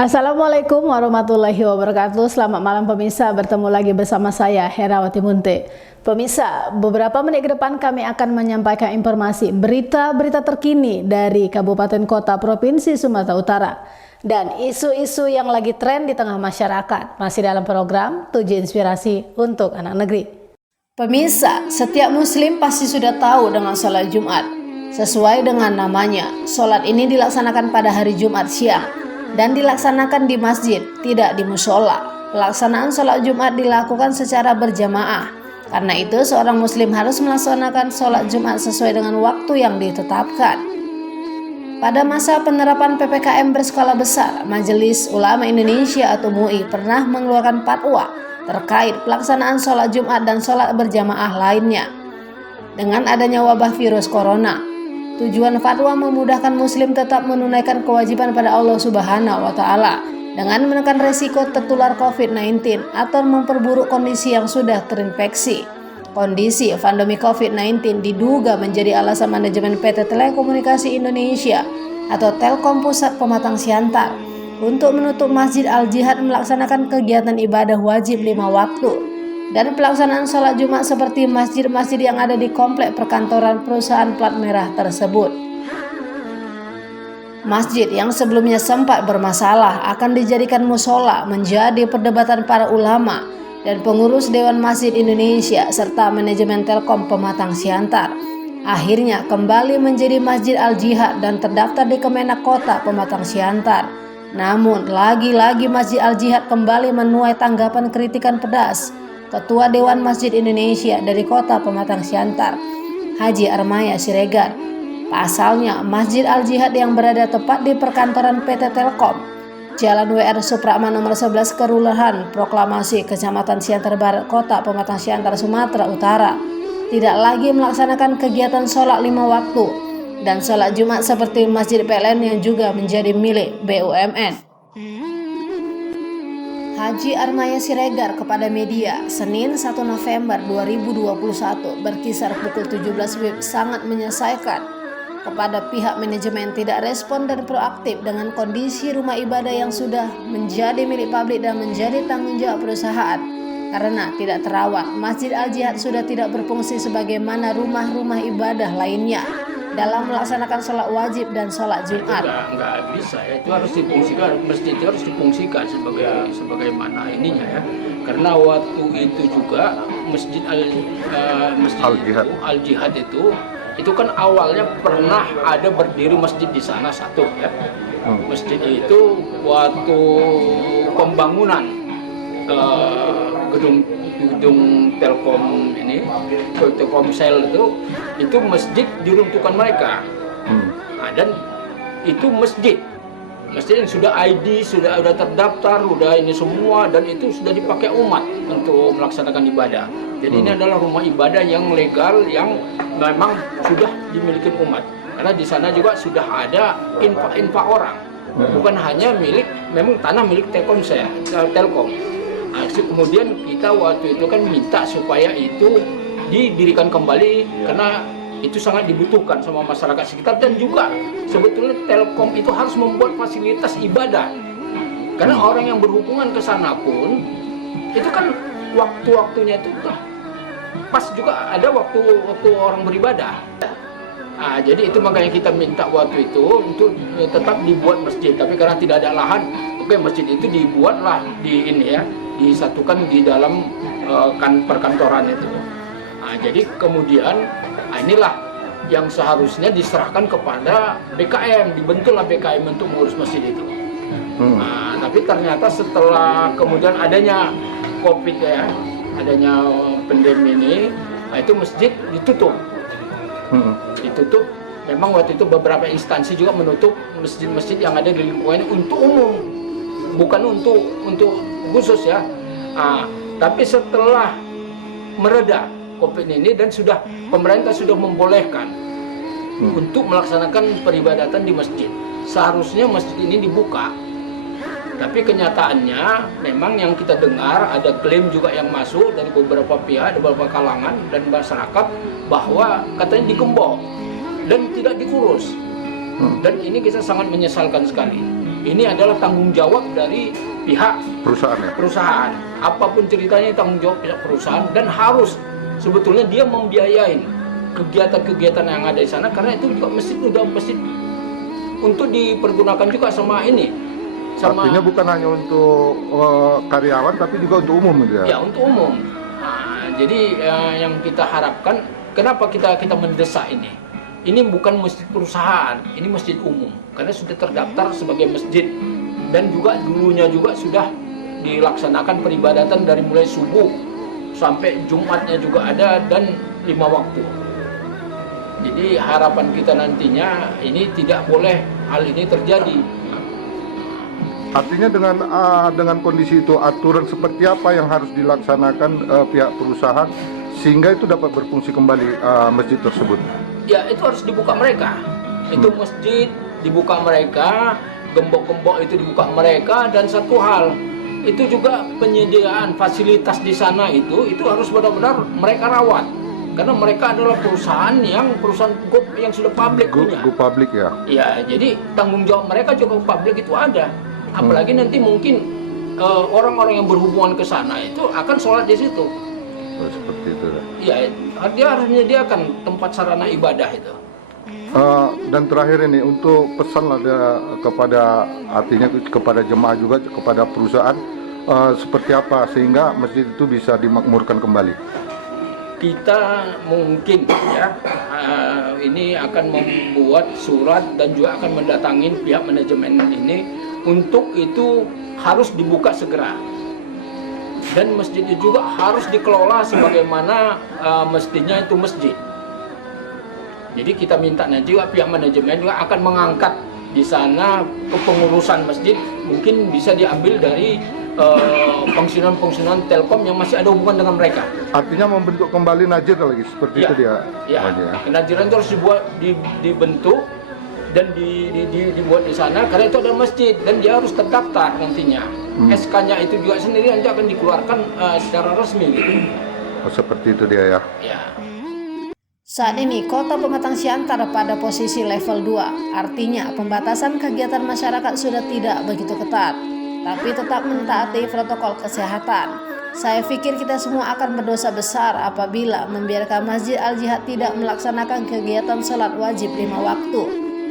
Assalamualaikum warahmatullahi wabarakatuh. Selamat malam pemirsa, bertemu lagi bersama saya Herawati Munte. Pemirsa, beberapa menit ke depan kami akan menyampaikan informasi berita-berita terkini dari Kabupaten Kota Provinsi Sumatera Utara dan isu-isu yang lagi tren di tengah masyarakat, masih dalam program 7 Inspirasi untuk Anak Negeri. Pemirsa, setiap muslim pasti sudah tahu dengan sholat Jumat. Sesuai dengan namanya, sholat ini dilaksanakan pada hari Jumat siang dan dilaksanakan di masjid, tidak di musola. Pelaksanaan sholat Jumat dilakukan secara berjamaah. Karena itu, seorang muslim harus melaksanakan sholat Jumat sesuai dengan waktu yang ditetapkan. Pada masa penerapan PPKM berskala besar, Majelis Ulama Indonesia atau MUI pernah mengeluarkan fatwa terkait pelaksanaan sholat Jumat dan sholat berjamaah lainnya. Dengan adanya wabah virus corona, tujuan fatwa memudahkan muslim tetap menunaikan kewajiban pada Allah Subhanahu wa Ta'ala dengan menekan resiko tertular COVID-19 atau memperburuk kondisi yang sudah terinfeksi. Kondisi pandemi COVID-19 diduga menjadi alasan manajemen PT Telekomunikasi Indonesia atau Telkom Pusat Pematang Siantar untuk menutup Masjid Al-Jihad melaksanakan kegiatan ibadah wajib 5 waktu dan pelaksanaan sholat Jumat seperti masjid-masjid yang ada di komplek perkantoran perusahaan plat merah tersebut. Masjid yang sebelumnya sempat bermasalah akan dijadikan musola menjadi perdebatan para ulama dan pengurus Dewan Masjid Indonesia serta manajemen Telkom Pematang Siantar. Akhirnya kembali menjadi Masjid Al-Jihad dan terdaftar di Kemenak Kota Pematang Siantar. Namun lagi-lagi Masjid Al-Jihad kembali menuai tanggapan kritikan pedas Ketua Dewan Masjid Indonesia dari Kota Pematang Siantar, Haji Armaya Siregar. Pasalnya, Masjid Al-Jihad yang berada tepat di perkantoran PT Telkom, Jalan WR Supratman nomor 11 Kelurahan Proklamasi, Kecamatan Siantar Barat, Kota Pematang Siantar, Sumatera Utara, tidak lagi melaksanakan kegiatan sholat 5 waktu dan sholat Jumat seperti Masjid PLN yang juga menjadi milik BUMN. Haji Armaya Siregar kepada media Senin 1 November 2021 berkisar pukul 17 WIB sangat menyelesaikan kepada pihak manajemen tidak respon dan proaktif dengan kondisi rumah ibadah yang sudah menjadi milik publik dan menjadi tanggung jawab perusahaan karena tidak terawat. Masjid Al-Jihad sudah tidak berfungsi sebagaimana rumah-rumah ibadah lainnya dalam melaksanakan sholat wajib dan sholat Jumat. Nggak bisa ya, itu harus difungsikan, masjid itu harus difungsikan sebagaimana ininya ya. Karena waktu itu juga masjid Al-Jihad itu kan awalnya pernah ada berdiri masjid di sana satu ya. Masjid itu waktu pembangunan gedung Telkom ini, Telkomsel itu masjid diruntuhkan mereka. Nah, dan itu masjid yang sudah ID, sudah terdaftar, sudah ini semua, dan itu sudah dipakai umat untuk melaksanakan ibadah. Jadi ini adalah rumah ibadah yang legal yang memang sudah dimiliki umat. Karena di sana juga sudah ada infak orang, bukan hanya memang tanah milik Telkom. Nah, kemudian kita waktu itu kan minta supaya itu didirikan kembali karena itu sangat dibutuhkan sama masyarakat sekitar, dan juga sebetulnya Telkom itu harus membuat fasilitas ibadah karena orang yang berhubungan ke sana pun itu kan waktu-waktunya itu pas juga ada waktu orang beribadah. Nah, jadi itu makanya kita minta waktu itu untuk tetap dibuat masjid, tapi karena tidak ada lahan, oke, masjid itu dibuatlah disatukan di dalam perkantoran itu. Nah, jadi kemudian inilah yang seharusnya diserahkan kepada BKM, dibentuklah BKM untuk mengurus masjid itu. Nah, tapi ternyata setelah kemudian adanya COVID ya, adanya pandemi ini, nah itu masjid ditutup. Ditutup. Memang waktu itu beberapa instansi juga menutup masjid-masjid yang ada di lingkungannya untuk umum, bukan untuk khusus ya. Nah, tapi setelah mereda COVID ini dan pemerintah sudah membolehkan untuk melaksanakan peribadatan di masjid, seharusnya masjid ini dibuka. Tapi kenyataannya memang yang kita dengar ada klaim juga yang masuk dari beberapa pihak, dari beberapa kalangan dan masyarakat bahwa katanya digembok dan tidak diurus. Dan ini kita sangat menyesalkan sekali. ini adalah tanggung jawab dari pihak perusahaan. Apapun ceritanya tanggung jawab pihak perusahaan, dan harus sebetulnya dia membiayain kegiatan-kegiatan yang ada di sana, karena itu juga masjid untuk dipergunakan juga sama ini. Artinya bukan hanya untuk karyawan tapi juga untuk umum gitu ya? Ya, untuk umum. Nah, jadi yang kita harapkan, kenapa kita mendesak ini? Ini bukan masjid perusahaan, ini masjid umum, karena sudah terdaftar sebagai masjid, dan juga dulunya juga sudah dilaksanakan peribadatan dari mulai subuh sampai Jumatnya juga ada, dan 5 waktu. Jadi harapan kita nantinya ini tidak boleh hal ini terjadi. Artinya dengan kondisi itu, aturan seperti apa yang harus dilaksanakan pihak perusahaan sehingga itu dapat berfungsi kembali masjid tersebut? Ya, itu harus dibuka mereka. Itu masjid dibuka mereka, gembok-gembok itu dibuka mereka, dan satu hal, itu juga penyediaan fasilitas di sana itu harus benar-benar mereka rawat. Karena mereka adalah perusahaan yang sudah publik punya. Go publik ya? Ya, jadi tanggung jawab mereka juga publik itu ada. Apalagi nanti mungkin orang-orang yang berhubungan ke sana itu akan sholat di situ. Oh, seperti itu ya? Ya, dia harus menyediakan tempat sarana ibadah itu. Dan terakhir ini, untuk pesan kepada jemaah juga, kepada perusahaan, seperti apa sehingga masjid itu bisa dimakmurkan kembali? Kita mungkin ya ini akan membuat surat dan juga akan mendatangin pihak manajemen ini untuk itu harus dibuka segera, dan masjid itu juga harus dikelola sebagaimana mestinya itu masjid. Jadi kita minta nanti juga pihak manajemen juga akan mengangkat di sana kepengurusan masjid, mungkin bisa diambil dari pensiunan Telkom yang masih ada hubungan dengan mereka. Artinya membentuk kembali Najir lagi seperti itu dia? Ya, Najiran itu harus dibentuk dan dibuat di sana, karena itu ada masjid dan dia harus terdaftar nantinya. SK-nya itu juga sendiri nanti akan dikeluarkan secara resmi gitu. Oh, seperti itu dia ya? Ya. Saat ini Kota Pematang Siantar pada posisi level 2, artinya pembatasan kegiatan masyarakat sudah tidak begitu ketat, tapi tetap mentaati protokol kesehatan. Saya pikir kita semua akan berdosa besar apabila membiarkan Masjid Al-Jihad tidak melaksanakan kegiatan sholat wajib 5 waktu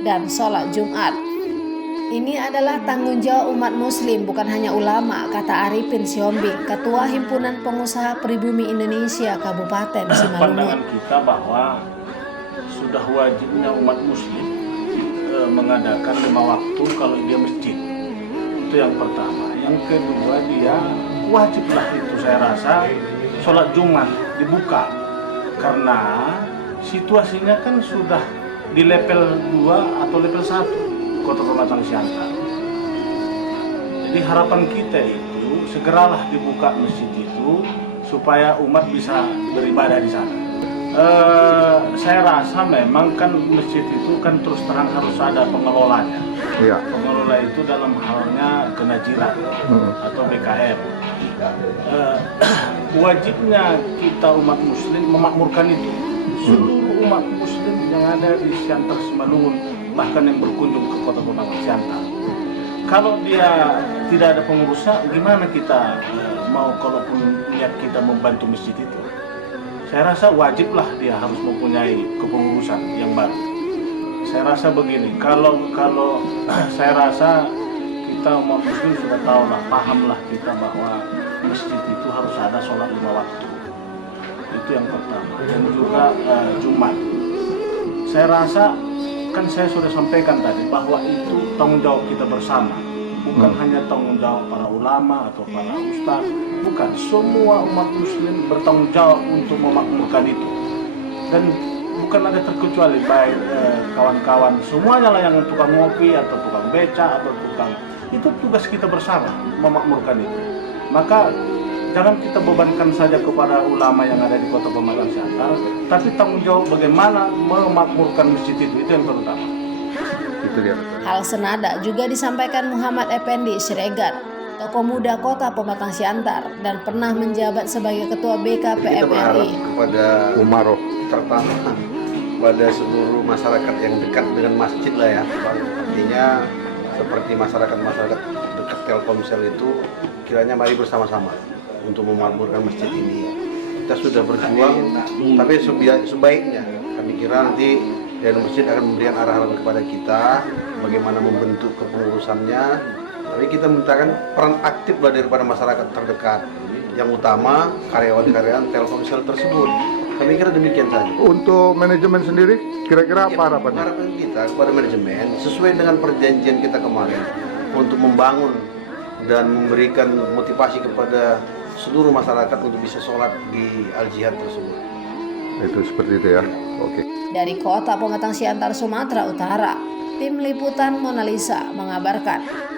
dan sholat Jumat. Ini adalah tanggung jawab umat muslim, bukan hanya ulama, kata Arifin Siombing, Ketua Himpunan Pengusaha Pribumi Indonesia Kabupaten Simalungun. Pandangan kita bahwa sudah wajibnya umat muslim mengadakan 5 waktu kalau dia masjid. Itu yang pertama. Yang kedua, dia wajiblah itu saya rasa sholat Jumat dibuka, karena situasinya kan sudah di level 2 atau level 1 Kota Pematang Siantar. Jadi harapan kita itu segeralah dibuka masjid itu supaya umat bisa beribadah di sana. Saya rasa memang kan masjid itu kan terus terang harus ada pengelolanya. Iya. Pengelola itu dalam halnya kenajiran atau BKM. Wajibnya kita umat muslim memakmurkan itu. Seluruh umat muslim yang ada di Siantar Simalungun, bahkan yang berkunjung ke Kota Pematang Siantar. Kalau dia tidak ada pengurusnya, gimana kita mau, kalaupun niat kita membantu masjid itu? Saya rasa wajiblah dia harus mempunyai kepengurusan yang baru. Saya rasa begini, kalau saya rasa kita umat muslim sudah tahulah, pahamlah kita bahwa masjid itu harus ada sholat 5 waktu. Itu yang pertama. Dan juga Jumat. Saya rasa kan saya sudah sampaikan tadi bahwa itu tanggung jawab kita bersama, bukan hanya tanggung jawab para ulama atau para ustaz, bukan, semua umat muslim bertanggung jawab untuk memakmurkan itu, dan bukan ada terkecuali, baik kawan-kawan semuanya lah, yang tukang ngopi atau tukang beca atau tukang, itu tugas kita bersama memakmurkan itu. Maka jangan kita bebankan saja kepada ulama yang ada di Kota Pematang Siantar, tapi tanggung jawab bagaimana memakmurkan masjid itu yang terutama. Itu dia. Hal senada juga disampaikan Muhammad Effendi Siregar, tokoh muda Kota Pematang Siantar dan pernah menjabat sebagai Ketua BKPM Kita berharap RI. kepada Umaroh, terutama pada seluruh masyarakat yang dekat dengan masjid lah ya. Artinya seperti masyarakat dekat Telkomsel itu, kiranya mari bersama-sama untuk memakmurkan masjid ini. Kita sudah berjuang, tapi sebaiknya kami kira nanti dari masjid akan memberikan arahan kepada kita bagaimana membentuk kepengurusannya. Tapi kita mintakan peran aktif daripada masyarakat terdekat, yang utama karyawan-karyawan Telkomsel tersebut. Kami kira demikian saja. Untuk manajemen sendiri, kira-kira apa harapannya? Harapan kita kepada manajemen sesuai dengan perjanjian kita kemarin untuk membangun dan memberikan motivasi kepada seluruh masyarakat untuk bisa sholat di Al-Jihad tersebut. Itu seperti itu ya. Oke. Dari Kota Pematang Siantar, Sumatera Utara, Tim Liputan Mona Lisa mengabarkan.